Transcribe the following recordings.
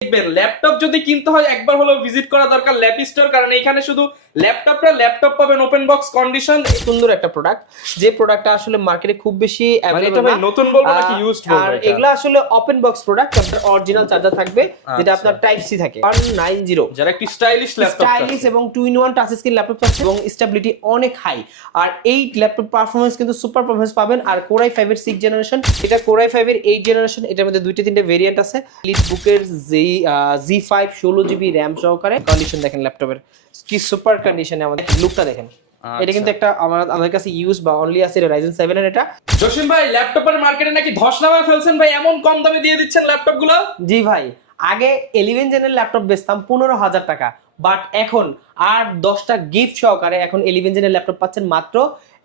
দেখবেন ল্যাপটপ যদি কিনতে হয় একবার হলো ভিজিট করা দরকার ল্যাপ স্টোর, কারণ এখানে শুধু ল্যাপটপ পাবেন ওপেন বক্স কন্ডিশন। সুন্দর একটা প্রোডাক্ট, যে প্রোডাক্টটা আসলে মার্কেটে খুব বেশি এটা ভাই নতুন বলবো নাকি ইউজড বলবো? আর এগুলো আসলে ওপেন বক্স প্রোডাক্ট, আপনার অরিজিনাল চার্জার থাকবে যেটা আপনার টাইপ সি থাকে 190, যারা একটি স্টাইলিশ ল্যাপটপ, স্টাইলিশ এবং 2-in-1 টাচ স্ক্রিন ল্যাপটপ আছে এবং স্টেবিলিটি অনেক হাই। আর এই ল্যাপটপ পারফরম্যান্স কিন্তু সুপার পারফরম্যান্স পাবেন। আর Core i5 এর 6th জেনারেশন, এটা Core i5 এর 8th জেনারেশন, এটার মধ্যে 2-3টে ভেরিয়েন্ট আছে। লিটবুকের Z5 16GB র‍্যাম সহকারে। কন্ডিশন দেখেন ল্যাপটপের কি সুপার কন্ডিশনে, আমাদের লুকটা দেখেন। এটা কিন্তু একটা আমাদের কাছে ইউজ বা অনলি আছে Ryzen 7 এর। এটা জসিম ভাই ল্যাপটপের মার্কেটে নাকি ধস নামায় ফেলছেন ভাই, এমন কম দামে দিয়ে দিচ্ছেন ল্যাপটপ গুলো? জি ভাই, আগে 11 জেনের ল্যাপটপ বেচতাম 15,000 টাকা, বাট এখন আর 10টা গিফট সহকারে এখন 11 জেনের ল্যাপটপ পাচ্ছেন মাত্র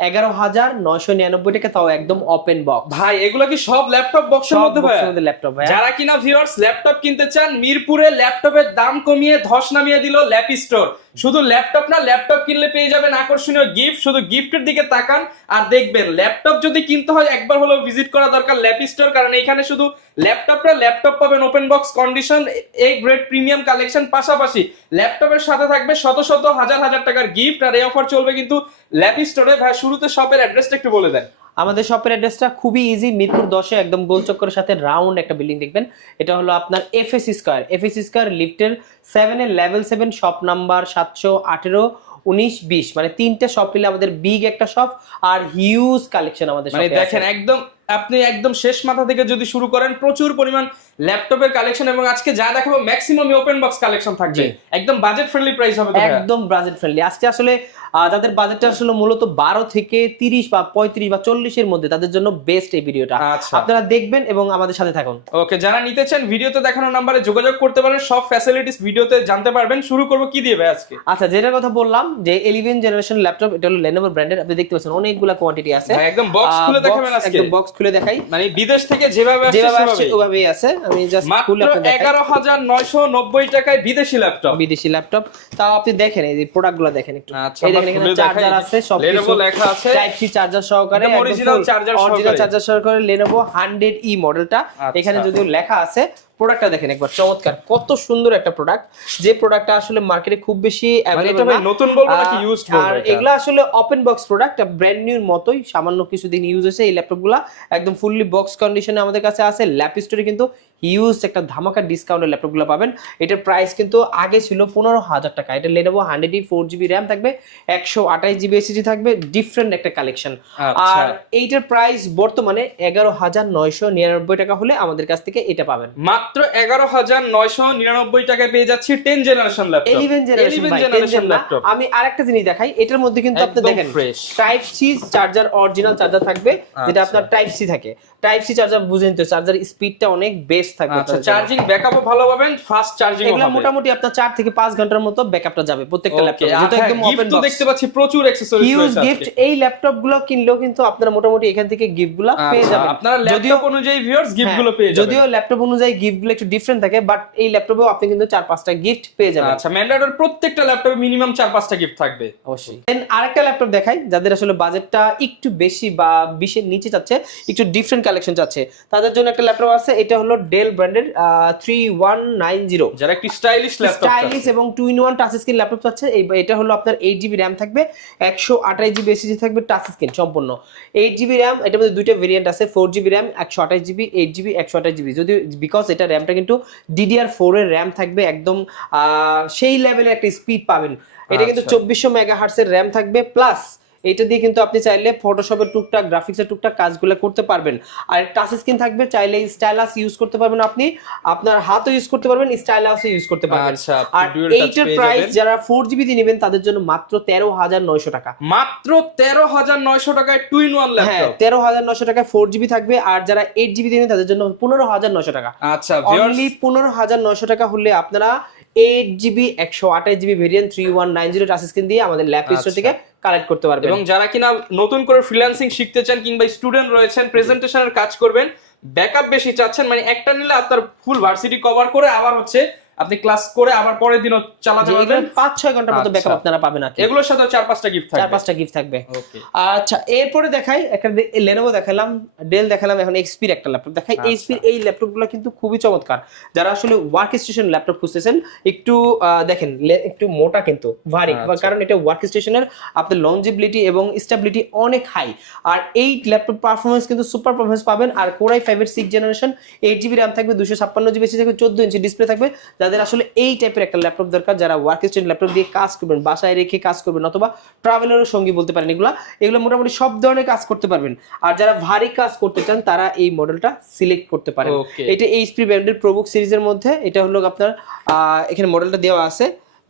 11,999 টাকা, তাও একদম ওপেন বক্স। ভাই এগুলো কি সব ল্যাপটপ বক্সের মধ্যে ভাই? ল্যাপটপ ভাই, যারা কিনা ভিউয়ার্স ল্যাপটপ কিনতে চান, মিরপুরে ল্যাপটপের দাম কমিয়ে ধস নামিয়ে দিল ল্যাপ স্টোর। শুধু ল্যাপটপ না, ল্যাপটপ কিনলে পেয়ে যাবেন আকর্ষণীয় গিফট। শুধু গিফটের দিকে তাকান আর দেখবেন ল্যাপটপ যদি কিনতে হয় একবার হলো ভিজিট করা দরকার ল্যাপ স্টোর, কারণ এখানে শুধু ল্যাপটপ পাবেন ওপেন বক্স কন্ডিশন, এই গ্রেড প্রিমিয়াম কালেকশন, পাশাপাশি ল্যাপটপের সাথে থাকবে শত শত হাজার টাকার গিফট। আর এই অফার চলবে কিন্তু ল্যাপ স্টোরে। ভাই শুরুতে শপের অ্যাড্রেসটা একটু বলে দেন। আমাদের শপের অ্যাড্রেসটা খুবই ইজি, মিরপুর 10-এ একদম গোল চক্করের সাথে রাউন্ড একটা বিল্ডিং দেখবেন। এটা হলো আপনার এফএসসি স্কয়ার লিফটের 7 এর লেভেল 7, শপ নাম্বার 718, 19, 20, মানে 3টে শপ মিলে আমাদের বিগ একটা শপ আর হিউজ কালেকশন আমাদের শপে আছে। দেখেন একদম আপনি একদম শেষ মাথা থেকে যদি শুরু করেন, প্রচুর পরিমাণ ল্যাপটপের কালেকশন, এবং আজকে যা দেখাবো ম্যাক্সিমাম ওপেন বক্স কালেকশন থাকবে। একদম বাজেট ফ্রেন্ডলি প্রাইস হবে, একদম বাজেট ফ্রেন্ডলি। আজকে আসলে তাদের বাজেটটা আসলে মূলত 12 থেকে 30 বা 35 বা 40 এর মধ্যে, তাদের জন্য বেস্ট এই ভিডিওটা। আপনারা দেখবেন এবং আমাদের সাথে থাকুন। ওকে, যারা নিতে চান ভিডিওতে দেখানো নম্বরে যোগাযোগ করতে পারেন, সব ফ্যাসিলিটিস ভিডিওতে জানতে পারবেন। শুরু করব কি দিয়ে ভাই আজকে? আচ্ছা, যেটার কথা বললাম যে 11 জেনারেশন ল্যাপটপ, এটা হলো Lenovo ব্র্যান্ডের। আপনি দেখতে পাচ্ছেন অনেকগুলা কোয়ান্টিটি আছে। একদম বক্স খুলে দেখাবেন আজকে? একদম বক্স খুলে দেখাই, মানে বিদেশ থেকে যেভাবে আসছে ওভাবেই আছে। আমি জাস্ট খুলে আপনাদের দেখাই। 11,990 টাকায় বিদেশি ল্যাপটপ। তাও আপনি দেখেন এই যে প্রোডাক্টগুলো দেখেন একটু। এই দেখেন এখানে চার্জার আছে, সব Lenovo লেখা আছে, টাইপ সি চার্জার সহকারে, অরিজিনাল চার্জার সহকারে Lenovo 100E মডেলটা। এখানে যদিও লেখা আছে। প্রোডাক্টটা দেখেন একবার, চমৎকার, কত সুন্দর একটা প্রোডাক্ট, যে প্রোডাক্টটা আসলে মার্কেটে খুব বেশি এটা ভাই নতুন বলবো নাকি ইউজড বলবো? আর এগুলো আসলে ওপেন বক্স প্রোডাক্ট, ব্র্যান্ড নিউর মতোই, সামান্য কিছুদিন ইউজ হয়েছে। এই ল্যাপটপগুলো একদম ফুললি বক্স কন্ডিশনে আমাদের কাছে আছে। ল্যাপ স্টোরে কিন্তু হিউজ একটা ধামাকা ডিসকাউন্টের ল্যাপটপগুলো পাবেন। এটার প্রাইস কিন্তু আগে ছিল 15,000 টাকা। এটা Lenovo 100E 4GB র্যাম থাকবে, 128GB SSD থাকবে, ডিফারেন্ট একটা কালেকশন। আর এইটার প্রাইস বর্তমানে 11,999 টাকা হলে আমাদের কাছ থেকে এটা পাবেন। মাত্র 11,999 টাকায় পেয়ে যাচ্ছি 10 জেনারেশন ল্যাপটপ, 11 জেনারেশন ল্যাপটপ। আমি আরেকটা জিনিস দেখাই, এটার মধ্যে কিন্তু আপনি দেখেন type C charger, original charger থাকবে যেটা আপনার টাইপ সি থাকে। টাইপ সি চার্জার বুঝেন তো, চার্জার স্পিডটা অনেক বেস্ট থাকবে। চার্জিং ব্যাকআপও ভালো পাবেন, ফাস্ট চার্জিং হবে। এগুলা মোটামুটি আপনার 4 থেকে 5 ঘন্টার মতো ব্যাকআপটা যাবে প্রত্যেকটা ল্যাপটপে। যেটা একদম ওপেন বক্স। দেখতে পাচ্ছি প্রচুর অ্যাকসেসরিজ রয়েছে। গিফট এই ল্যাপটপগুলো কিনলেও কিন্তু আপনারা মোটামুটি এখান থেকে গিফটগুলো পেয়ে যাবেন। আপনারা ল্যাপটপ অনুযায়ী ভিউয়ার্স গিফটগুলো পেয়ে যাবেন। যদিও ল্যাপটপ অনুযায়ী গিফটগুলো একটু ডিফারেন্ট থাকে, বাট এই ল্যাপটপেও আপনি কিন্তু 4-5টা গিফট পেয়ে যাবেন। আচ্ছা, ম্যান্ডেটরি প্রত্যেকটা ল্যাপটপে মিনিমাম 4-5টা গিফট থাকবে অবশ্যই। দেন আরেকটা ল্যাপটপ দেখাই, যাদের আসলে বাজেটটা একটু বেশি বা 20 এর নিচে যাচ্ছে, একটু ডিফারেন্ট কালেকশন চাচ্ছে, তাদের জন্য একটা ল্যাপটপ আছে। এটা হলো ডেল ব্র্যান্ডের 3190, যারা একটি স্টাইলিশ ল্যাপটপ, স্টাইলিশ এবং 2-in-1 টাচ স্ক্রিন ল্যাপটপ চাচ্ছে। এটা হলো আপনার 8GB র্যাম থাকবে, 128GB SSD থাকবে, টাচ স্ক্রিন সম্পূর্ণ, 8GB র্যাম। এটার মধ্যে দুইটা ভেরিয়েন্ট আছে, 4GB RAM, 128GB, 8GB, 128GB। যদি বিকজ এটা র্যামটা কিন্তু DDR4 এর র্যাম থাকবে, একদম সেই লেভেলের একটা স্পিড পাবেন। এটা কিন্তু 2400 মেগাহার্টজ এর র্যাম থাকবে, প্লাস এইটা দিয়ে কিন্তু আপনি চাইলে ফটোশপের টুকটাক, গ্রাফিক্সের টুকটাক কাজগুলো করতে পারবেন। আর টাচ স্ক্রিন থাকবে, চাইলে স্টাইলাস ইউজ করতে পারবেন, আপনি আপনার হাতও ইউজ করতে পারবেন, স্টাইলাসও ইউজ করতে পারবেন। আর এইটার প্রাইস যারা 4GB দিয়ে নেবেন তাদের জন্য মাত্র 13,900 টাকা। মাত্র 13,900 টাকায় 2-in-1 ল্যাপটপ। 13,900 টাকায় 4GB থাকবে। আর যারা 8GB দিয়ে নেবেন তাদের জন্য 15,900 টাকা। আচ্ছা, অনলি 15,900 টাকা হলে আপনারা 8GB 128GB variant 3190 touch screen দিয়ে আমাদের ল্যাপ স্টোর থেকে কালেক্ট করতে পারবেন। এবং যারা কিনা নতুন করে ফ্রিল্যান্সিং শিখতে চান কিংবা স্টুডেন্ট রয়েছেন, প্রেজেন্টেশনের কাজ করবেন, ব্যাকআপ বেশি চাচ্ছেন, মানে একটা নিলে আপনার ফুল ভার্সিটি কভার করে আবার হচ্ছে আপনি ক্লাস করে আবার পরের দিনও চালাতে পারবেন। 5-6 ঘন্টার মতো ব্যাকআপ আপনারা পাবেন। এগুলোর সাথে 4-5টা গিফট থাকবে। 4-5টা গিফট থাকবে। ওকে, আচ্ছা এরপরে দেখাই একটা Lenovo দেখালাম, ডেল দেখালাম, এখন HP এর একটা ল্যাপটপ দেখাই। HP এর এই ল্যাপটপগুলো কিন্তু খুবই চমৎকার। যারা আসলে ওয়ার্ক স্টেশন ল্যাপটপ খুঁজতেছেন, একটু দেখেন একটু মোটা কিন্তু ভারী, কারণ এটা ওয়ার্ক স্টেশনের আপনার লংজিবিলিটি এবং স্টেবিলিটি অনেক হাই। আর এই ল্যাপটপ পারফরমেন্স কিন্তু সুপার পারফরমেন্স পাবেন। আর Core i5 এর 6th জেনারেশন, 8GB RAM থাকবে, 256GB SSD থাকবে, 14 ইঞ্চি ডিসপ্লে থাকবে। যাদের আসলে এই টাইপের একটা ল্যাপটপ দরকার, যারা ওয়ার্ক স্টেশন ল্যাপটপ দিয়ে কাজ করবেন, বাসায় রেখে কাজ করবেন, অথবা ট্রাভেলের সঙ্গী বলতে পারেন, এগুলো মোটামুটি সব ধরনের কাজ করতে পারবেন। আর যারা ভারী কাজ করতে চান তারা এই মডেলটা সিলেক্ট করতে পারেন। এটা HP ব্র্যান্ডের প্রবুক সিরিজের মধ্যে, এটা হলো আপনার এখানে মডেলটা দেওয়া আছে,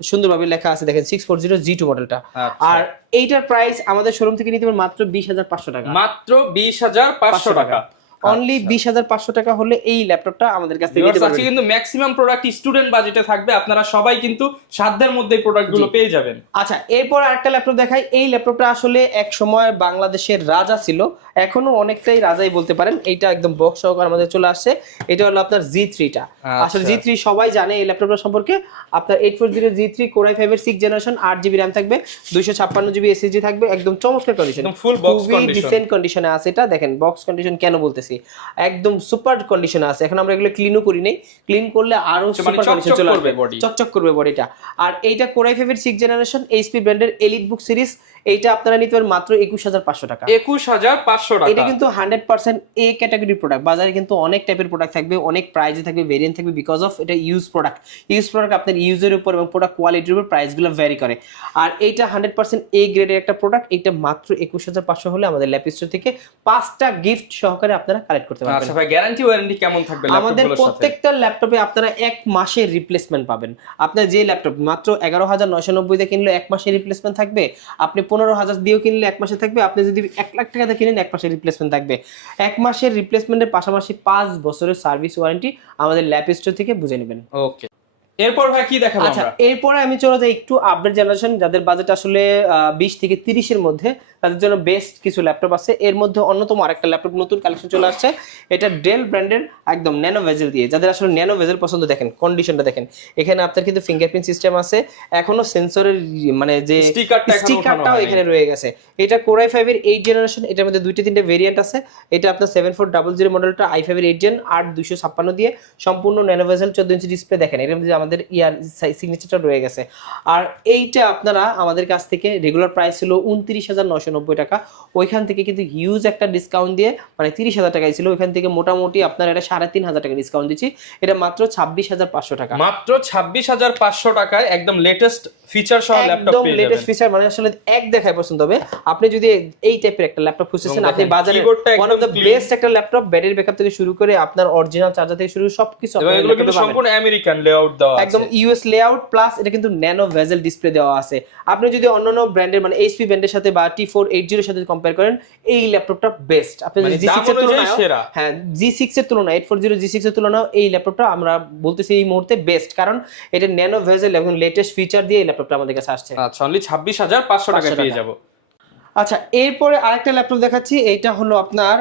সুন্দরভাবে লেখা আছে দেখেন 640G2 মডেলটা। আর এইটার প্রাইস আমাদের শোরুম থেকে নিতে পারবেন মাত্র 20,500 টাকা। মাত্র 20,500 টাকা। অনলি 20,500 টাকা হলে এই ল্যাপটপটা আমাদের কাছ থেকে নিতে পারবেন। কিন্তু ম্যাক্সিমাম প্রোডাক্ট স্টুডেন্ট বাজেটে থাকবে, আপনারা সবাই কিন্তু সাধ্যের মধ্যে এই প্রোডাক্টগুলো পেয়ে যাবেন। আচ্ছা এরপর আরেকটা ল্যাপটপ দেখাই। এই ল্যাপটপটা আসলে এক সময় বাংলাদেশের রাজা ছিল, এখনো অনেকটাই রাজাই বলতে পারেন। এইটা একদম বক্স সহকারে আমাদের চলে আসছে। এটা হলো আপনার G3টা। আসলে G3 সবাই জানে এই ল্যাপটপটা সম্পর্কে। আপনার 840G3 Core i5 এর 6th জেনারেশন, 8GB RAM থাকবে, 256GB SSD থাকবে, একদম চমৎকার condition, full box condition, decent কন্ডিশনে আছে। এটা দেখেন বক্স কন্ডিশন কেন বলতেছি, একদম সুপার কন্ডিশনে আছে। এখন আমরা এগুলো ক্লিনও করি নাই, ক্লিন করলে আরো সুপার কন্ডিশন চলে আসবে, চকচক করবে বডিটা। আর এইটা Core i5 এর 6th জেনারেশন, HP ব্র্যান্ডের EliteBook সিরিজ। এইটা আপনারা নিতে পারেন মাত্র 21,500 টাকা। 21,500 টাকা। এটা কিন্তু 100% এ ক্যাটাগরি প্রোডাক্ট। বাজারে কিন্তু অনেক টাইপের প্রোডাক্ট থাকবে, অনেক প্রাইসে থাকবে, ভেরিয়েন্ট থাকবে, বিকজ অফ এটা ইউজ প্রোডাক্ট। ইউজ প্রোডাক্ট আপনার ইউজের উপর এবং প্রোডাক্ট কোয়ালিটির উপর প্রাইসগুলো ভ্যারি করে। আর এইটা 100% এ গ্রেডের একটা প্রোডাক্ট। এটা মাত্র 21,500 হলে আমাদের ল্যাপ স্টোর থেকে 5টা গিফট সহকারে আপনারা কালেক্ট করতে পারবেন। আচ্ছা ভাই, গ্যারান্টি ওয়ারেন্টি কেমন থাকবে আমাদের প্রত্যেকটা ল্যাপটপে আপনারা 1 মাসের রিপ্লেসমেন্ট পাবেন। আপনার যে ল্যাপটপ মাত্র 11,990 দিয়ে কিনলে 1 মাসের রিপ্লেসমেন্ট থাকবে, আপনি 15,000 দিয়েও কিনলে 1 মাসে থাকবে, আপনি যদি 1 লাখ টাকা দিয়ে কিনেন 1 মাসের রিপ্লেসমেন্ট থাকবে। 1 মাসের রিপ্লেসমেন্টের পাশাপাশি 5 বছরের সার্ভিস ওয়ারেন্টি আমাদের ল্যাপ স্টোর থেকে বুঝে নেবেন। ওকে, এরপর ভাই কি দেখাবো আমরা? আচ্ছা এরপরে আমি চলে যাই একটু আপডেট জেনারেশন, যাদের বাজেট আসলে 20 থেকে 30 এর মধ্যে, তাদের জন্য বেস্ট কিছু ল্যাপটপ আছে। এর মধ্যে অন্যতম আরেকটা ল্যাপটপ নতুন কালেকশন চলে আসছে, এটা ডেল ব্র্যান্ডের, একদম ন্যানো ভেজেল দিয়ে। যাদের আসলে ন্যানো ভেজেল পছন্দ, দেখেন কন্ডিশনটা দেখেন, এখানে আপনার কিন্তু ফিঙ্গারপ্রিন্ট সিস্টেম আছে, এখনো সেন্সরের মানে যে স্টিকারটাও এখানে রয়ে গেছে। এটা Core i5 এর 8th জেনারেশন, এটার মধ্যে 2-3টে ভেরিয়েন্ট আছে। এটা আপনার 7400 মডেলটা, i5 এর 8th জেন, 8256 দিয়ে, সম্পূর্ণ ন্যানো ভেজেল, 14 ইঞ্চি ডিসপ্লে। দেখেন এর মধ্যে আমাদের সিগনেচারটা রয়ে গেছে। আর এইটা আপনারা আমাদের কাছ থেকে রেগুলার প্রাইস ছিল 29,990 টাকা, ওইখান থেকে কিন্তু হিউজ একটা ডিসকাউন্ট দিয়ে, মানে 30,000 টাকাই ছিল, ওইখান থেকে মোটামুটি আপনার এটা 3,500 টাকা ডিসকাউন্ট দিচ্ছি। এটা মাত্র 26,500 টাকা। মাত্র 26,500 টাকায় একদম লেটেস্ট ফিচার সহ ল্যাপটপ পেয়ে যাবেন। লেটেস্ট ফিচার মানে আসলে এক দেখায় পছন্দ হবে। আপনি যদি এই টাইপের একটা ল্যাপটপ খুঁজছেন, আপনি বাজারে ওয়ান অফ দ্য বেস্ট একটা ল্যাপটপ, ব্যাটারি ব্যাকআপ থেকে শুরু করে আপনার অরিজিনাল চার্জার থেকে শুরু সবকিছু, এবং এগুলো কিন্তু সম্পূর্ণ আমেরিকান লেআউট দেওয়া আছে, একদম ইউএস লেআউট, প্লাস এটা কিন্তু ন্যানো ভেজেল ডিসপ্লে দেওয়া আছে। আপনি যদি অন্যান্য ব্র্যান্ডের মানে HP ব্র্যান্ডের সাথে বা T480 এর সাথে কম্পেয়ার করেন, এই ল্যাপটপটা বেস্ট। আপনি G6 এর তুলনায়, হ্যাঁ G6 এর তুলনায়, 840 G6 এর তুলনায় এই ল্যাপটপটা আমরা বলতেছি এই মুহূর্তে বেস্ট, কারণ এটা ন্যানো ভেজেল এবং লেটেস্ট ফিচার দিয়ে এই ল্যাপটপটা আমাদের কাছে আসছে। আচ্ছা, অনলি 26,500 টাকায় পেয়ে যাব। আচ্ছা এরপরে আরেকটা ল্যাপটপ দেখাচ্ছি, এইটা হলো আপনার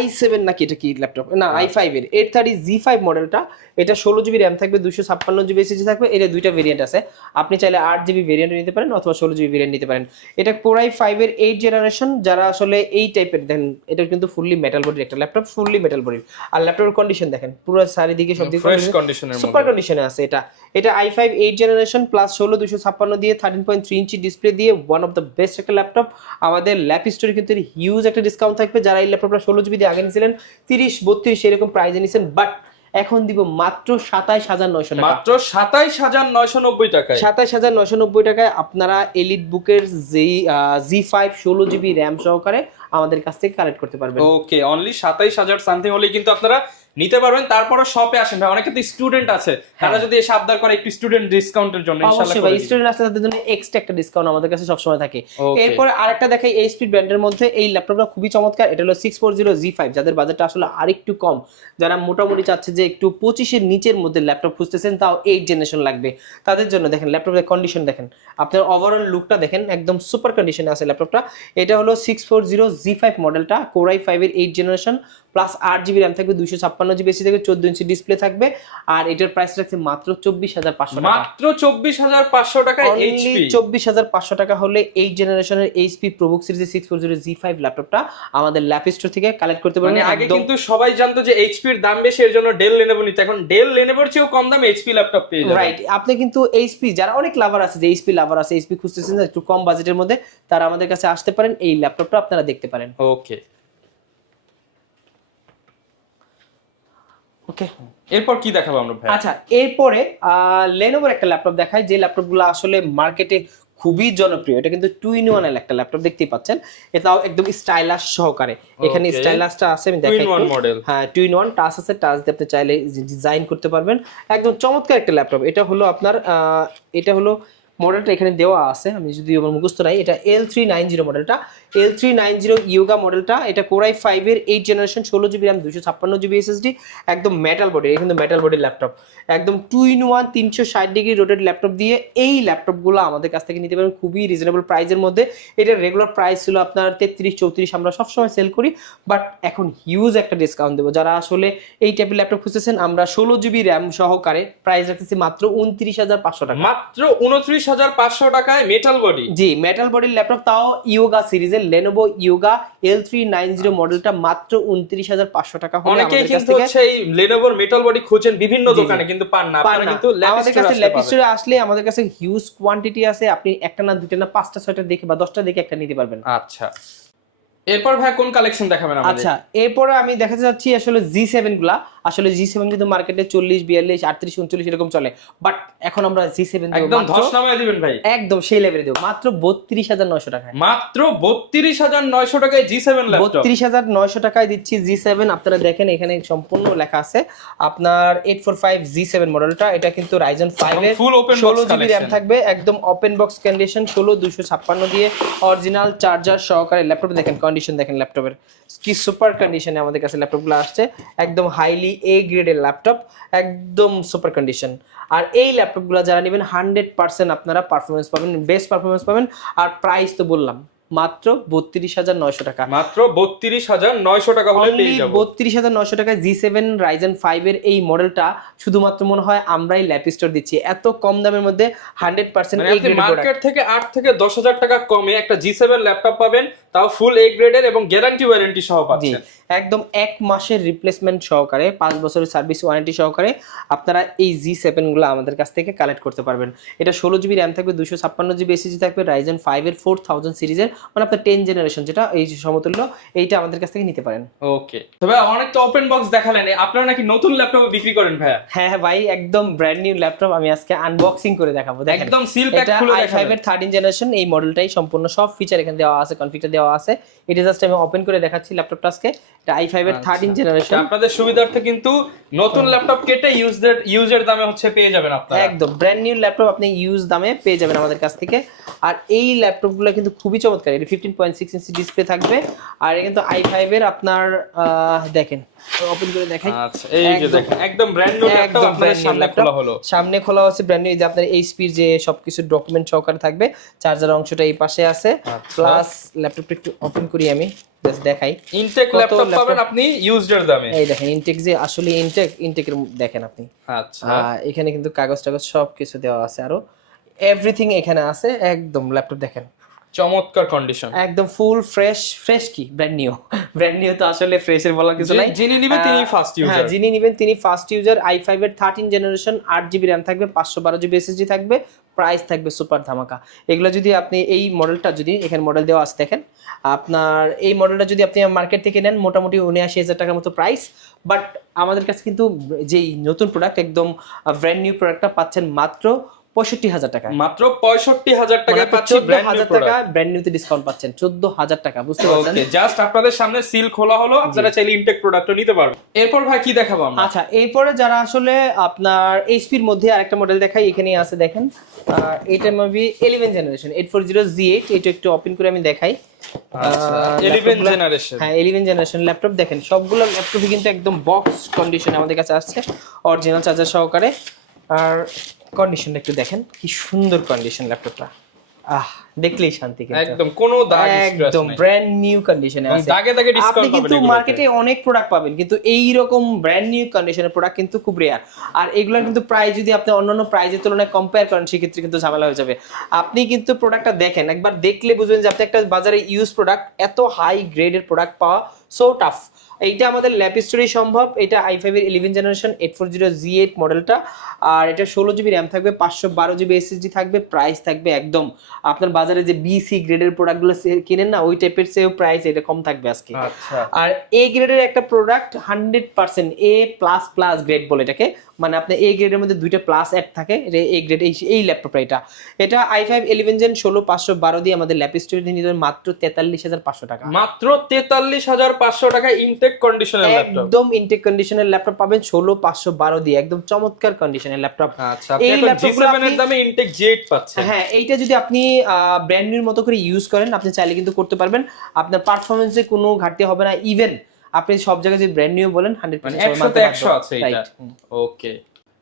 i7 নাকি এটা কি ল্যাপটপ, না i5 এর 830G5 মডেলটা। এটা 16GB RAM থাকবে, 256GB SSD থাকবে। এটা দুইটা ভেরিয়েন্ট আছে, আপনি চাইলে 8GB ভেরিয়েন্ট নিতে পারেন অথবা 16GB ভেরিয়েন্ট নিতে পারেন। এটা Core i5 এর 8th জেনারেশন। যারা আসলে এই টাইপের দেখেন, এটা কিন্তু ফুললি মেটাল বডির একটা ল্যাপটপ, ফুললি মেটাল বডির। আর ল্যাপটপের কন্ডিশন দেখেন, পুরো চারিদিকে সব দিকে ফ্রেশ কন্ডিশনের মধ্যে, সুপার কন্ডিশনে আছে। এটা i5 8th জেনারেশন প্লাস 16 256 দিয়ে, 13.3 ইঞ্চি ডিসপ্লে দিয়ে, ওয়ান অফ দ্য বেস্ট একটা ল্যাপটপ। আমাদের ল্যাপ স্টোরে কিন্তু হিউজ একটা ডিসকাউন্ট থাকবে। যারা এই ল্যাপটপটা 16GB দিয়ে আগে নিয়েছিলেন 30-32 এরকম প্রাইসে নিয়েছেন, বাট এখন দিব মাত্র 27,900 টাকা। মাত্র 27,990 টাকায়, 27,990 টাকায় আপনারা EliteBook-এর G5 16GB RAM সহকারে আমাদের কাছ থেকে কালেক্ট করতে পারবেন। ওকে, অনলি 27,000 সামথিং হলেই কিন্তু আপনারা নিতে পারবেন। তারপরে শপে আসেন ভাই, অনেকে তো স্টুডেন্ট আছে, তারা যদি এসে আবদার করে একটু স্টুডেন্ট ডিসকাউন্টের জন্য, ইনশাআল্লাহ অবশ্যই ভাই, স্টুডেন্ট আসলে তাদের জন্য এক্সট্রা একটা ডিসকাউন্ট আমাদের কাছে সব সময় থাকে। এরপর আরেকটা দেখাই HP ব্র্যান্ডের মধ্যে, এই ল্যাপটপটা খুবই চমৎকার। এটা হলো 640G5, যাদের বাজেটটা আসলে আরেকটু কম, যারা মোটামুটি চাচ্ছে যে একটু 25-এর নিচের মধ্যে ল্যাপটপ খুঁজতেছেন, তাও 8th জেনারেশন লাগবে, তাদের জন্য দেখেন ল্যাপটপের কন্ডিশন দেখেন, আপনার ওভারঅল লুকটা দেখেন, একদম সুপার কন্ডিশনে আছে ল্যাপটপটা। এটা হলো 640G5 মডেলটা, Core i5 এর 8th generation plus 8 GB RAM থাকবে, 256 জিবি এসএসডি থাকবে, 14 ইঞ্চি ডিসপ্লে থাকবে। আর এটার প্রাইস রাখছে মাত্র 24,500 টাকা। মাত্র 24,500 টাকায় এইচপি। 24,500 টাকা হলে 8 জেনারেশনের এইচপি প্রোবুক সিরিজ 640G5 ল্যাপটপটা আমাদের ল্যাপ স্টোর থেকে কালেক্ট করতে পারবেন। মানে আগে কিন্তু সবাই জানতো যে এইচপির দাম বেশি, এর জন্য ডেল লেনোভো নিতে, এখন ডেল লেনোভোর চেয়েও কম দামে এইচপি ল্যাপটপ পেয়ে যাবেন। রাইট, আপনি কিন্তু এইচপি যারা অনেক লাভার আছে, যে এইচপি লাভার আছে, এইচপি খুঁজতেছেন না একটু কম বাজেটের মধ্যে, তারা আমাদের কাছে আসতে পারেন, এই ল্যাপটপটা আপনারা দেখতে পারেন। ওকে ওকে, এরপর কি দেখাবো আমরা ভাই? আচ্ছা, এরপরে লেনোভোর একটা ল্যাপটপ দেখাই, যে ল্যাপটপগুলো আসলে মার্কেটে খুবই জনপ্রিয়। এটা কিন্তু 2-in-1 এর একটা ল্যাপটপ, দেখতেই পাচ্ছেন, এটাও একদম স্টাইলাশ সহকারে। এখানে স্টাইলাশটা আছে, আমি দেখাই। 2-in-1 মডেল, হ্যাঁ 2-in-1 টাচ আছে, টাচ দিয়ে আপনি চাইলে ডিজাইন করতে পারবেন। একদম চমৎকার একটা ল্যাপটপ। এটা হলো আপনার এটা হলো মডেলটা এখানে দেওয়া আছে, আমি যদি আমার মুখস্থ নাই, এটা L390 মডেলটা, L390 ইয়োগা মডেলটা। এটা Core i5 এর 8 generation, 16 GB RAM, 256 GB SSD, একদম মেটাল বডি। এটা কিন্তু মেটাল বডির ল্যাপটপ, একদম 2-in-1 360 ডিগ্রি রোটেট ল্যাপটপ দিয়ে এই ল্যাপটপগুলো আমাদের কাছ থেকে নিতে পারেন খুবই রিজনেবল প্রাইসের মধ্যে। এটার রেগুলার প্রাইস ছিল আপনার 33-34, আমরা সবসময় সেল করি, বাট এখন হিউজ একটা ডিসকাউন্ট দেবো। যারা আসলে এই টাইপের ল্যাপটপ খুঁজতেছেন, আমরা 16 জিবি র্যাম সহকারে প্রাইস রাখতেছি মাত্র 29,500 টাকা। মাত্র 29,500 টাকায় মেটাল বডি। জি, মেটাল বডির ল্যাপটপ, তাও ইয়োগা সিরিজের Lenovo Yoga L390 মডেলটা মাত্র 29,500 টাকা হলে অনেকেই কিন্তু হচ্ছে এই লেনোভোর মেটাল বডি খোঁজেন বিভিন্ন দোকানে, কিন্তু পান না। আপনারা কিন্তু আমাদের কাছে ল্যাপ স্টোরে আসলে আমাদের কাছে হিউজ কোয়ান্টিটি আছে, আপনি একটা না দুটো না 5টা 6টা দেখে বা 10টা দেখে একটা নিতে পারবেন। আচ্ছা, এরপর ভাই কোন কালেকশন দেখাবেন আমাদের? আচ্ছা, এরপরে আমি দেখাতে যাচ্ছি আসলে G7 গুলা। আসলে G7 কিন্তু মার্কেটে 40, 42, 38, 39 এরকম চলে, বাট এখন আমরা G7 দেব একদম ধস নামায় দিবেন ভাই, একদম সেই লেভেলে দেব মাত্র 32,900 টাকায়। মাত্র 32,900 টাকায় G7 ল্যাপটপ, 32,900 টাকায় দিচ্ছি G7। আপনারা দেখেন এখানে সম্পূর্ণ লেখা আছে আপনার 845 G7 মডেলটা। এটা কিন্তু Ryzen 5 এর ফুল ওপেন 16 জিবি র্যাম থাকবে, একদম ওপেন বক্স কন্ডিশন, 16 256 দিয়ে অরিজিনাল চার্জার সহকারে ল্যাপটপ। দেখেন কন্ডিশন, দেখেন ল্যাপটপের কি সুপার কন্ডিশনে আমাদের কাছে ল্যাপটপগুলো আসছে, একদম হাইলি এ গ্রেডের ল্যাপটপ, একদম সুপার কন্ডিশন। আর এই ল্যাপটপগুলো যারা নেবেন 100% আপনারা পারফরমেন্স পাবেন, বেস্ট পারফরমেন্স পাবেন। আর প্রাইস তো বললাম মাত্র 32,900 টাকা, মাত্র 32,900 টাকা হলে পেয়ে যাবেন। 32,900 টাকায় G7 Ryzen 5 এর এই মডেলটা শুধুমাত্র মনে হয় আমরাই ল্যাপ স্টোর দিচ্ছি এত কম দামের মধ্যে 100% মানে এই আপনি গ্রেডের মার্কেট থেকে 8 থেকে 10,000 টাকা কমে একটা G7 ল্যাপটপ পাবেন, তাও ফুল এ গ্রেডের এবং গ্যারান্টি ওয়ারেন্টি সহ পাচ্ছেন। একদম 1 মাসের রিপ্লেসমেন্ট সহকারে, 5 বছরের সার্ভিস ওয়ারেন্টি সহকারে আপনারা এই G7 গুলো আমাদের কাছ থেকে কালেক্ট করতে পারবেন। এটা 16 জিবি র্যাম থাকবে, 256 জিবি এসএসডি থাকবে, Ryzen 5 এর 4000 সিরিজের, মানে আপনার 10 জেনারেশন যেটা এই সমতুল্য, এইটা আমাদের কাছ থেকে নিতে পারেন। ওকে, তবে অনেক তো ওপেন বক্স দেখালেন, আপনারা নাকি নতুন ল্যাপটপ বিক্রি করেন ভাইয়া? হ্যাঁ ভাই, একদম ব্র্যান্ড নিউ ল্যাপটপ আমি আজকে আনবক্সিং করে দেখাবো। দেখেন একদম সিল প্যাক খুলে দেখাবেন। i5 এর 13 জেনারেশন, এই মডেলটাই সম্পূর্ণ সব ফিচার এখানে দেওয়া আছে, কনফিগার দেওয়া আছে। এটা জাস্ট আমি ওপেন করে দেখাচ্ছি ল্যাপটপটা আজকে। এটা i5 এর 13 জেনারেশন। আপনাদের সুবিধার্থে কিন্তু নতুন ল্যাপটপ কেটে ইউজের দামে হচ্ছে পেয়ে যাবেন আপনারা, একদম ব্র্যান্ড নিউ ল্যাপটপ আপনি ইউজ দামে পেয়ে যাবেন আমাদের কাছ থেকে। আর এই ল্যাপটপগুলো কিন্তু খুবই চমৎকার, এটা 15.6 ইঞ্চি ডিসপ্লে থাকবে। আর এটা কিন্তু i5 এর আপনার দেখেন, ওপেন করে দেখাই। আচ্ছা, এই যে দেখেন একদম ব্র্যান্ড নিউ ল্যাপটপ আপনাদের সামনে খোলা হলো, সামনে খোলা আছে ব্র্যান্ড নিউ। এই যে আপনার এইচপি যে সবকিছু ডকুমেন্ট সহকারে থাকবে, চার্জার অংশটা এই পাশে আছে, প্লাস ল্যাপটপটা একটু ওপেন করি আমি, জাস্ট দেখাই। ইনটেক ল্যাপটপ পাবেন আপনি ইউজড দামে। এই দেখেন ইনটেক, যে আসলে ইনটেকের দেখেন আপনি। আচ্ছা, এখানে কিন্তু কাগজ টাগজ সবকিছু দেওয়া আছে, আরো এভরিথিং এখানে আছে। একদম ল্যাপটপ দেখেন চমৎকার কন্ডিশন, একদম ফুল ফ্রেশ কি ব্র্যান্ড নিউ তো আসলে ফ্রেশের বলার কিছু নাই। যিনি নেবেন তিনি ফার্স্ট ইউজার, হ্যাঁ যিনি নেবেন তিনি ফার্স্ট ইউজার। i5 এর 13 জেনারেশন, 8 জিবি র্যাম থাকবে, 512 জিবি এসএসডি থাকবে, প্রাইস থাকবে সুপার ধামাকা। এগুলো যদি আপনি এই মডেলটা, যদি এখানে মডেল দেওয়া আছে দেখেন, আপনার এই মডেলটা যদি আপনি মার্কেট থেকে নেন মোটামুটি 79,000 টাকার মতো প্রাইস। বাট আমাদের কাছে কিন্তু যেই নতুন প্রোডাক্ট, একদম ব্র্যান্ড নিউ প্রোডাক্টটা পাচ্ছেন মাত্র 65,000 টাকা, মাত্র 65,000 টাকায় পাচ্ছি ব্র্যান্ড নিউ প্রোডাক্ট। ব্র্যান্ড নিউতে ডিসকাউন্ট পাচ্ছেন 14,000 টাকা, বুঝতে পারছেন? ওকে, জাস্ট আপনাদের সামনে সিল খোলা হলো, আপনারা চাইলে ইনটেক প্রোডাক্টও নিতে পারবেন। এরপর ভাই কি দেখাবো আমরা? আচ্ছা, এরপরে যারা আসলে আপনার এইচপির মধ্যে আরেকটা মডেল দেখাই, এখানেই আছে দেখেন, এটা মেবি 11 জেনারেশন 840Z8, এটা একটু ওপেন করে আমি দেখাই। আচ্ছা, 11 জেনারেশন, হ্যাঁ 11 জেনারেশন ল্যাপটপ। দেখেন সবগুলো ল্যাপটপই কিন্তু একদম বক্স কন্ডিশনে আমাদের কাছে আসছে, অরিজিনাল চার্জার সহকারে। আর কন্ডিশনটা একটু দেখেন, কি সুন্দর কন্ডিশন ল্যাপটপটা, দেখলেই শান্তি, কিন্তু একদম কোনো দাগ স্ক্র্যাচ একদম নাই, ব্র্যান্ড নিউ কন্ডিশনে আছে। দাগে দাগে আপনি ডিসকাউন্ট কিন্তু পাবেন মার্কেটে অনেক প্রোডাক্ট পাবেন, কিন্তু এই রকম ব্র্যান্ড নিউ কন্ডিশনের প্রোডাক্ট কিন্তু খুব রেয়ার। আর এগুলোর কিন্তু প্রাইস যদি আপনি অন্যান্য প্রাইজের তুলনায় কম্পেয়ার করেন সেক্ষেত্রে কিন্তু ঝামেলা হয়ে যাবে। আপনি কিন্তু প্রোডাক্টটা দেখেন, একবার দেখলে বুঝবেন যে আপনি একটা বাজারে ইউজ প্রোডাক্ট, এত হাই গ্রেডের প্রোডাক্ট পাওয়া সো টাফ। এইটা আমাদের ল্যাপ স্টোরে সম্ভব। এটা i5 এর 11 জেনারেশন 840Z8 মডেলটা, আর এটা 16GB র্যাম থাকবে, 512GB SSD থাকবে। প্রাইস থাকবে একদম আপনার বাজারে যে BC গ্রেডের প্রোডাক্টগুলো কিনেন না ওই টাইপের সেও প্রাইস এটা কম থাকবে আজকে। আচ্ছা, আর A গ্রেডের একটা প্রোডাক্ট 100% A++ গ্রেড বলে এটাকে, মানে আপনি A গ্রেডের মধ্যে দুইটা প্লাস অ্যাড থাকে, A গ্রেড এই ল্যাপটপটা। এটা i5 11 জেন 16512 দিয়ে আমাদের ল্যাপ স্টোরে নিতে হবে মাত্র 43500 টাকা। মাত্র 43500 টাকা ইনটেক কন্ডিশনের ল্যাপটপ, একদম ইনটেক কন্ডিশনের ল্যাপটপ পাবেন 16512 দিয়ে, একদম চমৎকার কন্ডিশনের ল্যাপটপ। আচ্ছা, আপনি এখন G7 এর দামে ইনটেক Z8 পাচ্ছেন। হ্যাঁ, এইটা যদি আপনি ব্র্যান্ড নিউর মতো করে ইউজ করেন আপনি চাইলে কিন্তু করতে পারবেন, আপনার পারফরম্যান্সে কোনো ঘাটতি হবে না। ইভেন আপনি সব জায়গায় যদি ব্র্যান্ড নিউ বলেন 100% 100 আছে এটা। ওকে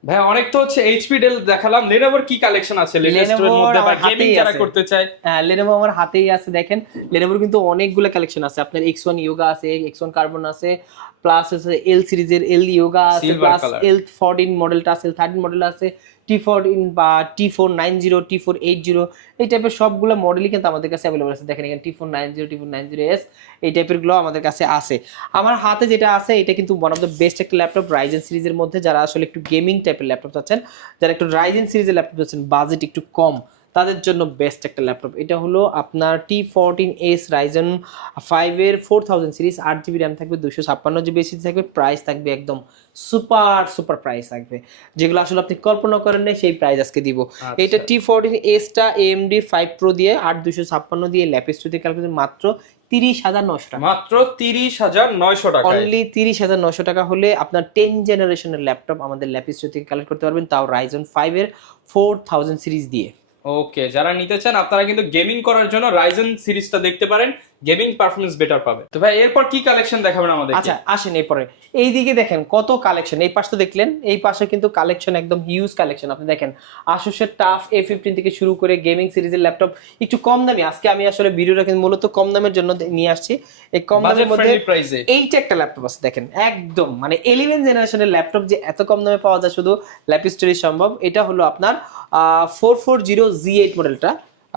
ভাই, অনেক তো হচ্ছে HP ডেল দেখালাম, Lenovoর কি কালেকশন আছে লেটেস্ট এর মধ্যে বা গেমিং যারা করতে চায়? হ্যাঁ, Lenovo আমার হাতেই আছে, দেখেন Lenovoর কিন্তু অনেকগুলো কালেকশন আছে। আপনার X1 Yoga আছে, X1 Carbon আছে, প্লাস আছে L সিরিজের L Yoga আছে, প্লাস L14 মডেলটা আছে, L13 মডেল আছে, T14 বা T490, T480 এই টাইপের সবগুলো মডেলই কিন্তু আমাদের কাছে अवेलेबल আছে। দেখেন এখানে T490, T490S এই টাইপের গুলো আমাদের কাছে আছে। আমার হাতে যেটা আছে এটা কিন্তু ওয়ান অফ দ্য বেস্ট একটা ল্যাপটপ Ryzen সিরিজের মধ্যে। যারা আসলে একটু গেমিং টাইপের ল্যাপটপ চাচ্ছেন, যারা একটু Ryzen সিরিজের ল্যাপটপ চাচ্ছেন, বাজেট একটু কম, তাদের জন্য বেস্ট একটা ল্যাপটপ। এটা হলো আপনার T14S Ryzen 5 এর 4000 সিরিজ, 8GB র্যাম থাকবে, 256GB SSD থাকবে। প্রাইস থাকবে একদম সুপার প্রাইস থাকবে, যেগুলো আসলে আপনি কল্পনা করেন না সেই প্রাইস আজকে দিব। এটা T14S টা AMD 5 Pro দিয়ে 8256 দিয়ে ল্যাপ স্টোরে ক্যালকুলেট মাত্র 30900 টাকা, মাত্র 30900 টাকা। অনলি 30900 টাকা হলে আপনার 10 জেনারেশনের ল্যাপটপ আমাদের ল্যাপ স্টোর থেকে কালেক্ট করতে পারবেন, তাও Ryzen 5 এর 4000 সিরিজ দিয়ে। ওকে, যারা নিতে চান আপনারা কিন্তু গেমিং করার জন্য Ryzen সিরিজটা দেখতে পারেন, গেমিং পারফরম্যান্স বেটার পাবে। তো ভাই এরপর কি কালেকশন দেখাবেন আমাদের? আচ্ছা আসেন এরপরে এইদিকে দেখেন কত কালেকশন। এই পাশে তো দেখলেন, এই পাশে কিন্তু কালেকশন একদম হিউজ কালেকশন। আপনি দেখেন Asus এর টাফ A15 থেকে শুরু করে গেমিং সিরিজের ল্যাপটপ একটু কম দামি। আজকে আমি আসলে ভিডিওটা কিন্তু মূলত কম দামের জন্য নিয়ে আসছি। এই কম দামের মধ্যে এইটা একটা ল্যাপটপ আছে দেখেন, একদম মানে 11 জেনারেশনের ল্যাপটপ যে এত কম দামে পাওয়া যায় শুধু ল্যাপ স্টোরে সম্ভব। এটা হলো আপনার 440Z8 মডেলটা,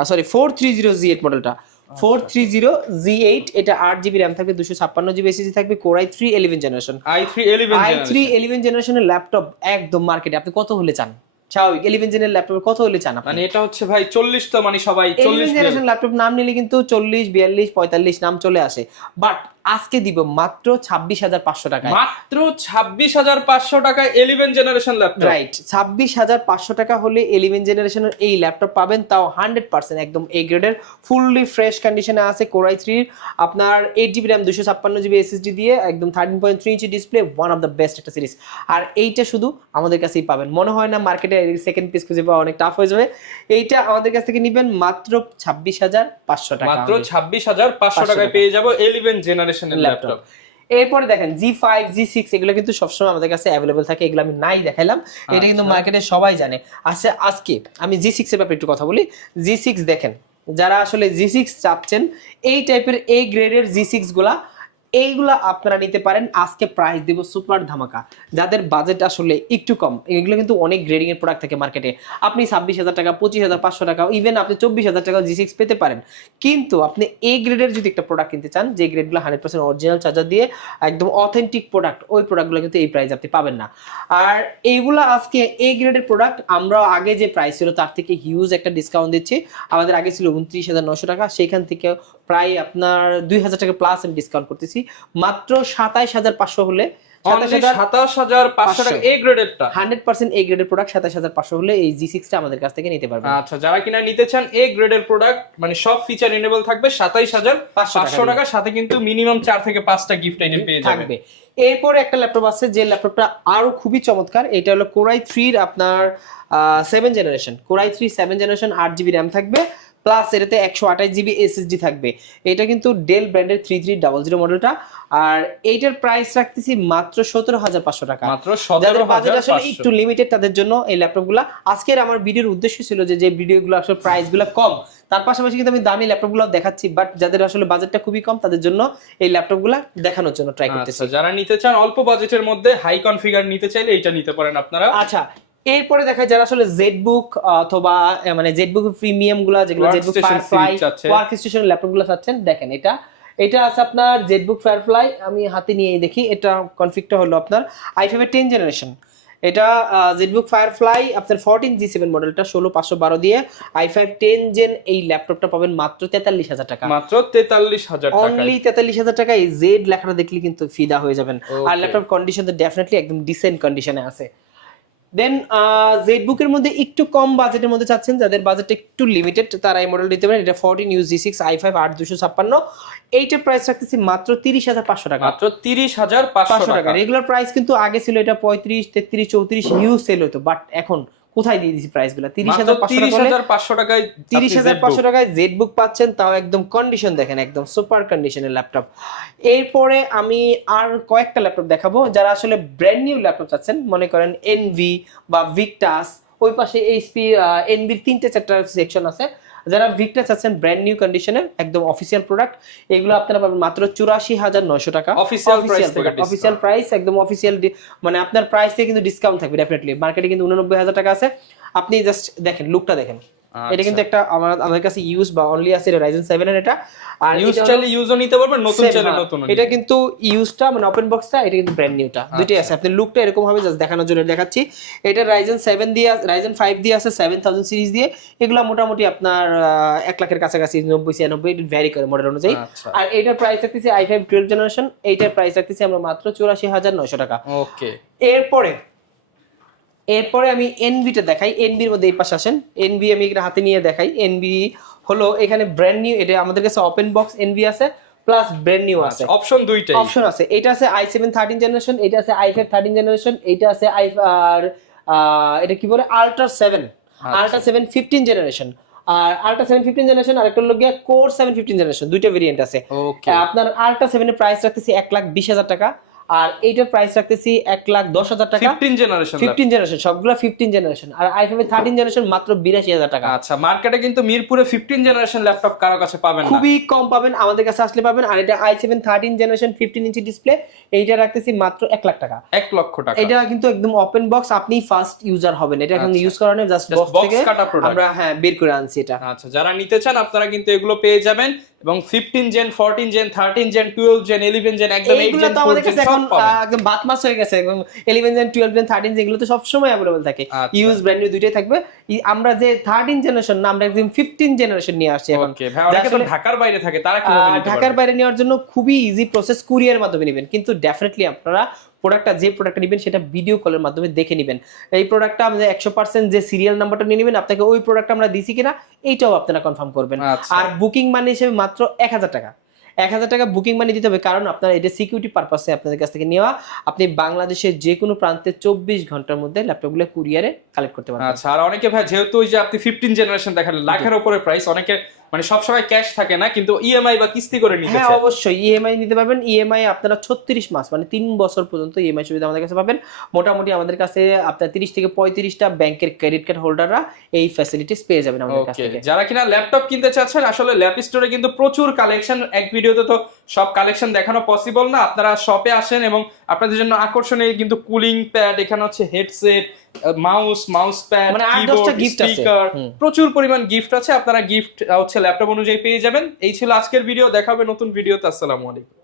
সরি 430Z8 মডেলটা, 430Z8। এটা 8GB র্যাম থাকবে, 256GB SSD থাকবে, Core i3 11 জেনারেশন। i3 11 জেনারেশনের ল্যাপটপ একদম মার্কেটে আপনি কত হলে চান? স্বাভাবিক 11 জেনের ল্যাপটপ কত হলে চান আপনি? মানে এটা হচ্ছে ভাই 40, তো মানে সবাই 40 জেনারেশন ল্যাপটপ নাম নিলে কিন্তু 40, 42, 45 নাম চলে আসে। বাট আজকে দিব মাত্র 26500 টাকায়, মাত্র 26500 টাকায় 11 জেনারেশন ল্যাপটপ। রাইট, 26500 টাকা হলে 11 জেনারেশনের এই ল্যাপটপ পাবেন, তাও 100% একদম A গ্রেডের, ফুললি ফ্রেশ কন্ডিশনে আছে। Core i3 আপনার 8GB র্যাম 256GB SSD দিয়ে একদম 13.3 inch display, one of the best একটা সিরিজ। আর এইটা শুধু আমাদের কাছেই পাবেন, মনে হয় না মার্কেটে সেকেন্ড পিস খুঁজে পাওয়া অনেক টাফ হয়ে যাবে। এইটা আমাদের কাছ থেকে নেবেন মাত্র 26500 টাকা, মাত্র 26500 টাকায় পেয়ে যাব 11 জেনারেশনের ল্যাপটপ। এরপরে দেখেন G5, G6 এগুলো কিন্তু সবসময় আমাদের কাছে অ্যাভেলেবল থাকে, এগুলো আমি নাই দেখাইলাম, এটা কিন্তু মার্কেটে সবাই জানে। আচ্ছা আজকে আমি G6 এর ব্যাপারে একটু কথা বলি। G6 দেখেন, যারা আসলে G6 চাচ্ছেন এই টাইপের A গ্রেডের G6 গুলা, এইগুলা আপনারা নিতে পারেন। আজকে প্রাইস দিব সুপার ধামাকা। যাদের বাজেট আসলে একটু কম, এগুলো কিন্তু অনেক গ্রেডিং এর প্রোডাক্ট থাকে মার্কেটে, আপনি 26000 টাকা, 25500 টাকা, ইভেন আপনি 24000 টাকা G6 পেতে পারেন। কিন্তু আপনি A গ্রেডের যদি একটা প্রোডাক্ট কিনতে চান, যে গ্রেডগুলো 100% অরিজিনাল চার্জার দিয়ে একদম অথেন্টিক প্রোডাক্ট, ওই প্রোডাক্টগুলো কিন্তু এই প্রাইস আপনি পাবেন না। আর এইগুলা আজকে A গ্রেডের প্রোডাক্ট আমরা আগে যে প্রাইস ছিল তার থেকে হিউজ একটা ডিসকাউন্ট দিচ্ছি। আমাদের আগে ছিল 29900 টাকা, সেখান থেকে প্রায় আপনার 2000 টাকা প্লাস আমি ডিসকাউন্ট করতেছি, মাত্র 27500 হলে, 27500 টাকা A গ্রেডেরটা 100% A গ্রেডের প্রোডাক্ট 27500 হলে এই G6 টা আমাদের কাছ থেকে নিতে পারবেন। আচ্ছা, যারা কিনা নিতে চান A গ্রেডের প্রোডাক্ট, মানে সব ফিচার এনেবল থাকবে 27500 টাকা, সাথে কিন্তু মিনিমাম 4 থেকে 5টা গিফট আইটেম পেয়ে যাবেন। এরপরে একটা ল্যাপটপ আছে যে ল্যাপটপটা আরো খুবই চমৎকার। এটা হলো Core i3 এর আপনার 7 generation, Core i3 7 generation, 8GB RAM থাকবে, প্লাস এটাতে 128 জিবি এসএসডি থাকবে। এটা কিন্তু ডেল ব্র্যান্ডের 3300 মডেলটা। আর এইটার প্রাইস রাখতেছি মাত্র 17,500 টাকা। মাত্র যাদের বাজেট আসলে 17,500 একটু লিমিটেড তাদের জন্য এই ল্যাপটপগুলো। আজকের আমার ভিডিওর উদ্দেশ্য ছিল যে ভিডিওগুলো আসলে প্রাইসগুলো কম, তার পাশাপাশি কিন্তু আমি দামি ল্যাপটপগুলো দেখাচ্ছি, বাট যাদের আসলে বাজেটটা খুবই কম তাদের জন্য এই ল্যাপটপগুলো দেখানোর জন্য ট্রাই করতেছি। যারা নিতে চান অল্প বাজেটের মধ্যে হাই কনফিগার নিতে চাইলে এটা নিতে পারেন আপনারা। আচ্ছা, এরপরে দেখা যারা আসলে জেডবুক অথবা মানে জেডবুক প্রিমিয়াম গুলা, যেগুলো ZBook firefly work station laptop গুলো চাচ্ছেন, দেখেন এটা আছে আপনার জেডবুক ফায়ারফ্লাই। আমি হাতে নিয়ে দেখি, এটা কনফিগটা হলো আপনার i5 এর 10 জেনারেশন। এটা জেডবুক ফায়ারফ্লাই আপনার 14G7 মডেলটা 16512 দিয়ে i5 10 জেন। এই ল্যাপটপটা পাবেন মাত্র 43,000 টাকা। মাত্র 43,000 টাকা, অনলি 43,000 টাকা। এই জেড লেখাটা দেখলে কিন্তু ফিদা হয়ে যাবেন। আর ল্যাপটপ কন্ডিশন তো ডেফিনেটলি একদম ডিসেন্ট কন্ডিশনে আছে। দেন জেডবুকের মধ্যে একটু কম বাজেটের মধ্যে চাচ্ছেন, যাদের বাজেট একটু লিমিটেড, তারা এই মডেল নিতে পারেন। এটা 14UZ6 i5 8256। এইটার প্রাইস রাখতেছি মাত্র 30,500 টাকা। মাত্র 30,500 টাকা। রেগুলার প্রাইস কিন্তু আগে ছিল এটা 35, 33, 34 হিউজ সেল হতো, বাট এখন কোথায় দিয়ে দিছি প্রাইস গুলো? 30,500 টাকায় 30,500 টাকায় জেডবুক পাচ্ছেন, তাও একদম কন্ডিশন দেখেন, একদম সুপার কন্ডিশনের ল্যাপটপ। এরপরে আমি আর কয়েকটা ল্যাপটপ দেখাবো যারা আসলে ব্র্যান্ড নিউ ল্যাপটপ চাচ্ছেন, মনে করেন এনভি বা ভিক্টাস, ওই পাশে এইচপি এনভির 3-4টা সেকশন আছে। যারা ভিক্টাস চাচ্ছেন ব্র্যান্ড নিউ কন্ডিশনের একদম অফিসিয়াল প্রোডাক্ট, এগুলো আপনারা পাবেন মাত্র 84,900 টাকা। অফিসিয়াল প্রাইস একদম অফিসিয়াল, মানে আপনার প্রাইস থেকে কিন্তু ডিসকাউন্ট থাকবে ডেফিনেটলি। মার্কেটে কিন্তু 89,000 টাকা আছে। আপনি জাস্ট দেখেন লুকটা দেখেন, এটা কিন্তু একটা আমাদের কাছে ইউজ বা অনলি আছে Ryzen 7 এর এটা। আর ইউজ চাইলে ইউজও নিতে পারবেন, নতুন চাইলে নতুন। এটা কিন্তু ইউজটা মানে ওপেন বক্সটা, এটা কিন্তু ব্র্যান্ড নিউটা, দুটোই আছে। আপনি লুকটা এরকম হবে, জাস্ট দেখানোর জন্য দেখাচ্ছি। এটা Ryzen 7 দিয়ে, Ryzen 5 দিয়ে আছে, 7000 সিরিজ দিয়ে। এগুলো মোটামুটি আপনার 1 লাখের কাছাকাছি, 90-96 এটা ভ্যারি করে মডেল অনুযায়ী। আর এটার প্রাইস রাখতেছি i5 12 জেনারেশন, এইটার প্রাইস রাখতেছি আমরা মাত্র 84,900 টাকা। ওকে, এরপরে আমি এনভিটা দেখাই। এনভির মধ্যে এই পাশে আসেন, এনভি আমি এটা হাতে নিয়ে দেখাই। এনভি হলো এখানে ব্র্যান্ড নিউ, এটা আমাদের কাছে ওপেন বক্স এনভি আছে প্লাস ব্র্যান্ড নিউ আছে, অপশন দুইটাই অপশন আছে। এটা আছে i7 13 জেনারেশন, এটা আছে i5 13 জেনারেশন, এটা আছে এটা কি বলে আল্ট্রা 7 15 জেনারেশন। আর আল্ট্রা 7 15 জেনারেশন, আর একটা লগিয়া কোর 7 15 জেনারেশন, দুইটা ভেরিয়েন্ট আছে। আপনার আল্ট্রা 7 এর প্রাইস রাখতেছি 1,20,000 টাকা, আর এইটার প্রাইস রাখতেছি 1,10,000 টাকা। 15 জেনারেশন সবগুলা 15 জেনারেশন। আর i5 এর 13 জেনারেশন মাত্র 82,000 টাকা। আচ্ছা, মার্কেটে কিন্তু মিরপুরে 15 জেনারেশন ল্যাপটপ কারো কাছে পাবেন না, খুবই কম পাবেন, আমাদের কাছে আসলে পাবেন। আর এটা i7 13 জেনারেশন 15 ইঞ্চি ডিসপ্লে, এইটা রাখতেছি মাত্র 1 লাখ টাকা। 1 লক্ষ টাকা। এটা কিন্তু একদম ওপেন বক্স, আপনি ফার্স্ট ইউজার হবেন, এটা এখন ইউজ করা নেই, জাস্ট বক্স থেকে আমরা বের করে আনছি এটা। আচ্ছা, যারা নিতে চান আপনারা কিন্তু এগুলো পেয়ে যাবেন, এবং 15 gen 14 gen 13 gen 12 gen 11 gen একদম 8 জেন 4 জেন সব পাবেন, একদম বাতমাস হয়ে গেছে। এবং 11 জেন 12 জেন 13 জেন এগুলো তো সব সময় अवेलेबल থাকে, ইউজ ব্র্যান্ড নিউ দুইটাই থাকবে। আমরা যে 13 জেনারেশন না, আমরা একদম 15 জেনারেশন নিয়ে আসছি এখন। ওকে ভাই, অনেকে তো ঢাকার বাইরে থাকে, তারা কিভাবে নিতে পারবে? ঢাকার বাইরে নেওয়ার জন্য খুবই ইজি প্রসেস, কুরিয়ার মাধ্যমে নেবেন। কিন্তু ডেফিনেটলি আপনারা যে প্রোডাক্টটা নেবেন সেটা ভিডিও কলের মাধ্যমে দেখে নেবেন। এই প্রোডাক্টটা আমাদের 100% যে সিরিয়াল নাম্বারটা নিয়ে নেবেন, আপনাকে ওই প্রোডাক্টটা আমরা দিছি কিনা এইটাও আপনারা কনফার্ম করবেন। আর বুকিং মানি হিসেবে মাত্র 1,000 টাকা। 1,000 টাকা বুকিং মানি দিতে হবে, কারণ আপনার এটা সিকিউরিটি পারপাসে আপনাদের কাছ থেকে নেওয়া। আপনি বাংলাদেশের যে কোনো প্রান্তে 24 ঘন্টার মধ্যে ল্যাপটপগুলো কুরিয়ারে কালেক্ট করতে পারবেন। আচ্ছা, আর অনেকে ভাই যেহেতু ওই যে আপনি 15 জেনারেশন দেখালেন, লাখের উপরে প্রাইস, অনেকে মানে সব সময় ক্যাশ থাকে না, কিন্তু ইএমআই বা কিস্তি করে নিতে চায়। হ্যাঁ, অবশ্যই ইএমআই নিতে পারবেন। ইএমআই আপনারা 36 মাস মানে 3 বছর পর্যন্ত ইএমআই সুবিধা আমাদের কাছে পাবেন। মোটামুটি আমাদের কাছে আপনার 30 থেকে 35টা ব্যাংকের ক্রেডিট কার্ড হোল্ডাররা এই ফ্যাসিলিটিস পেয়ে যাবেন আমাদের কাছ থেকে। যারা কিনা ল্যাপটপ কিনতে চাচ্ছেন, আসলে ল্যাপ স্টোরে কিন্তু প্রচুর কালেকশন, এক ভিডিওতে তো সব কালেকশন দেখানো পসিবল না। আপনারা শপে আসেন এবং আপনাদের জন্য আকর্ষণীয় কিন্তু কুলিং প্যাড, এখানে হচ্ছে হেডসেট, মাউস প্যাড, মানে কিবোর্ড, স্পিকার, প্রচুর পরিমাণ গিফট আছে। আপনারা গিফট হচ্ছে ল্যাপটপ অনুযায়ী পেয়ে যাবেন। এই ছিল আজকের ভিডিও, দেখা হবে নতুন ভিডিওতে। আসসালামু আলাইকুম।